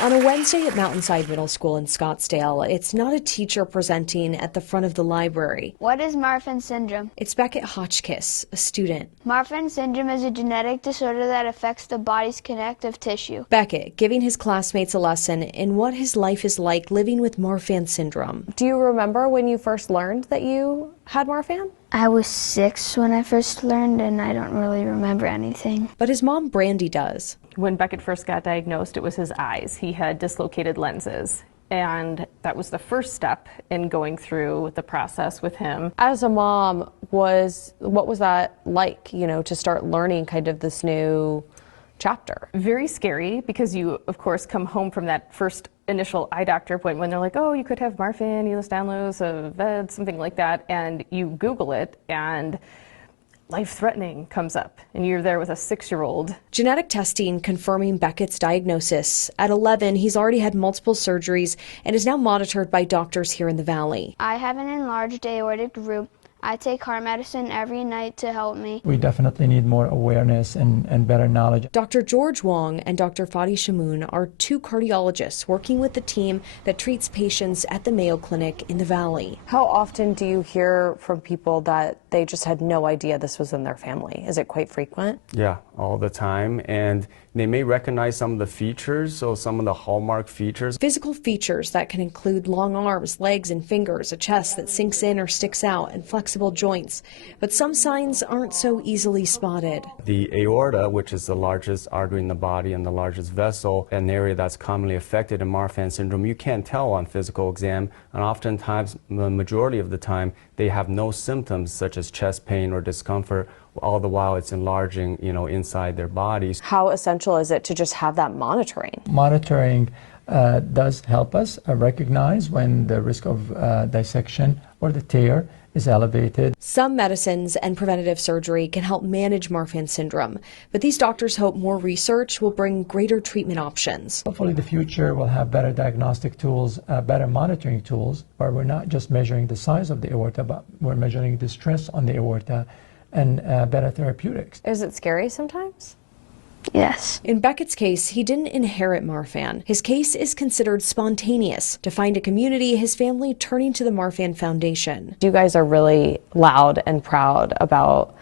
On a Wednesday at Mountainside Middle School in Scottsdale, it's not a teacher presenting at the front of the library. What is Marfan Syndrome? It's Beckett Hotchkiss, a student. Marfan Syndrome is a genetic disorder that affects the body's connective tissue. Beckett giving his classmates a lesson in what his life is like living with Marfan Syndrome. Do you remember when you first learned that you had Marfan? I was 6 when I first learned, and I don't really remember anything. But his mom, Brandy, does. When Beckett first got diagnosed, it was his eyes. He had dislocated lenses, and that was the first step in going through the process with him. As a mom, what was that like, to start learning kind of this new chapter? Very scary, because you, of course, come home from that first initial eye doctor appointment when they're like, oh, you could have Marfan, Ehlers-Danlos, VED, something like that, and you Google it, and life-threatening comes up, and you're there with a 6-year-old. Genetic testing confirming Beckett's diagnosis. At 11, he's already had multiple surgeries and is now monitored by doctors here in the Valley. I have an enlarged aortic root. I take heart medicine every night to help me. We definitely need more awareness and better knowledge. Dr. George Wong and Dr. Fadi Shamoun are 2 cardiologists working with the team that treats patients at the Mayo Clinic in the Valley. How often do you hear from people that they just had no idea this was in their family? Is it quite frequent? Yeah, all the time, and they may recognize some of the features, so some of the hallmark features. Physical features that can include long arms, legs and fingers, a chest that sinks in or sticks out, and flexible joints. But some signs aren't so easily spotted. The aorta, which is the largest artery in the body and the largest vessel, an area that's commonly affected in Marfan syndrome, you can't tell on physical exam, and oftentimes, the majority of the time, they have no symptoms such as chest pain or discomfort, all the while it's enlarging, inside their bodies. How essential is it to just have that monitoring? Monitoring does help us recognize when the risk of dissection or the tear is elevated. Some medicines and preventative surgery can help manage Marfan syndrome, but these doctors hope more research will bring greater treatment options. Hopefully the future will have better diagnostic tools, better monitoring tools, where we're not just measuring the size of the aorta, but we're measuring the stress on the aorta, and better therapeutics. Is it scary sometimes? Yes. In Beckett's case, he didn't inherit Marfan. His case is considered spontaneous. To find a community, his family turning to the Marfan Foundation. You guys are really loud and proud about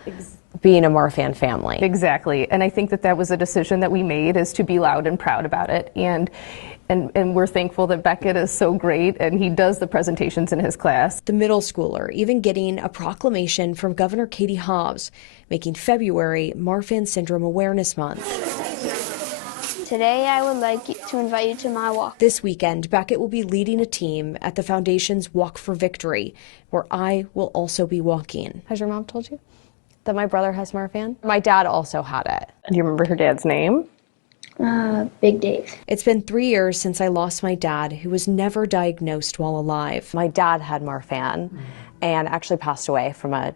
being a Marfan family. Exactly, and I think that was a decision that we made, is to be loud and proud about it, and we're thankful that Beckett is so great, and he does the presentations in his class. The middle schooler even getting a proclamation from Governor Katie Hobbs, making February Marfan Syndrome Awareness Month. Today I would like to invite you to my walk. This weekend, Beckett will be leading a team at the Foundation's Walk for Victory, where I will also be walking. Has your mom told you that my brother has Marfan? My dad also had it. Do you remember her dad's name? Big Dave. It's been 3 years since I lost my dad, who was never diagnosed while alive. My dad had Marfan and actually passed away from a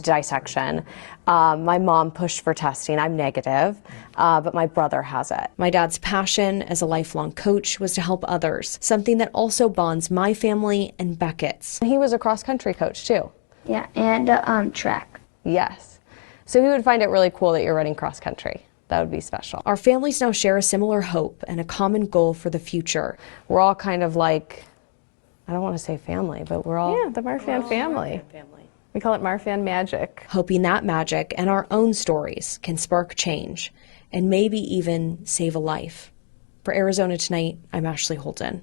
dissection. My mom pushed for testing. I'm negative, but my brother has it. My dad's passion as a lifelong coach was to help others, something that also bonds my family and Beckett's. He was a cross-country coach too. Yeah, and track. Yes. So he would find it really cool that you're running cross-country. That would be special. Our families now share a similar hope and a common goal for the future. We're all kind of like, I don't want to say family, but we're all... Yeah, the Marfan family. We call it Marfan magic. Hoping that magic and our own stories can spark change and maybe even save a life. For Arizona Tonight, I'm Ashley Holden.